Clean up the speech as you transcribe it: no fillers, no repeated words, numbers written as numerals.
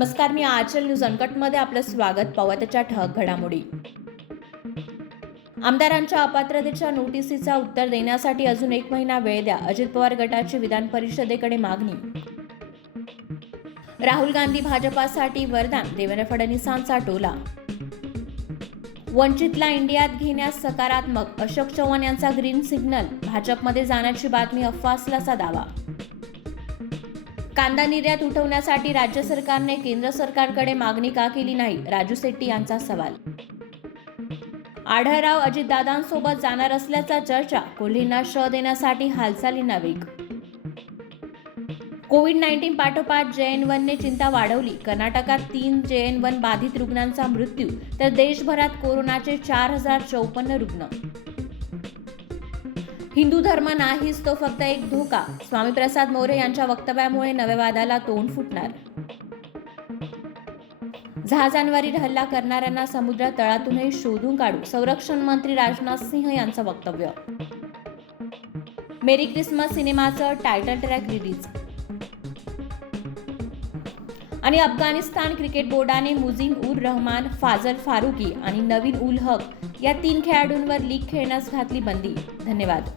नमस्कार, मी आचल न्यूज अनकटमध्ये आपलं स्वागत. पावसाच्या ठळक घडामोडी. आमदारांच्या अपात्रतेच्या नोटिसीचा उत्तर देण्यासाठी अजून 1 महिना वेळ द्या, अजित पवार गटाची विधान परिषदेकडे मागणी. राहुल गांधी भाजपासाठी वरदान, देवेंद्र फडणवीसांचा टोला. वंचितला इंडियात घेण्यास सकारात्मक, अशोक चव्हाण यांचा ग्रीन सिग्नल, भाजपमध्ये जाण्याची बातमी अफवा असल्याचा दावा. कांदा निर्यात उठवण्यासाठी राज्य सरकारने केंद्र सरकारकडे मागणी का केली नाही, राजू शेट्टी यांचा सवाल. आढळराव अजितदादांसोबत जाणार असल्याचा चर्चा, कोल्हेंना श देण्यासाठी हालचालींना वेग. कोविड-19 पाठोपाठ JN1ने चिंता वाढवली. कर्नाटकात 3 JN1 बाधित रुग्णांचा मृत्यू, तर देशभरात कोरोनाचे 4054 रुग्ण. हिंदू धर्म नाहीच, तो फक्त एक धोका, स्वामी प्रसाद मोरे यांच्या वक्तव्यामुळे नव्या वादाला तोंड फुटणार. जहाजांवरील हल्ला करणाऱ्यांना समुद्र तळातूनही शोधून काढू, संरक्षण मंत्री राजनाथ सिंह यांचं वक्तव्य. मेरी ख्रिसमस सिनेमाचं टायटल ट्रॅक रिलीज. आणि अफगाणिस्तान क्रिकेट बोर्डाने मुजीब उर रहमान, फाजल फारुकी आणि नवीन उल हक या 3 खेळाडूंवर लीग खेळण्यास घातली बंदी. धन्यवाद.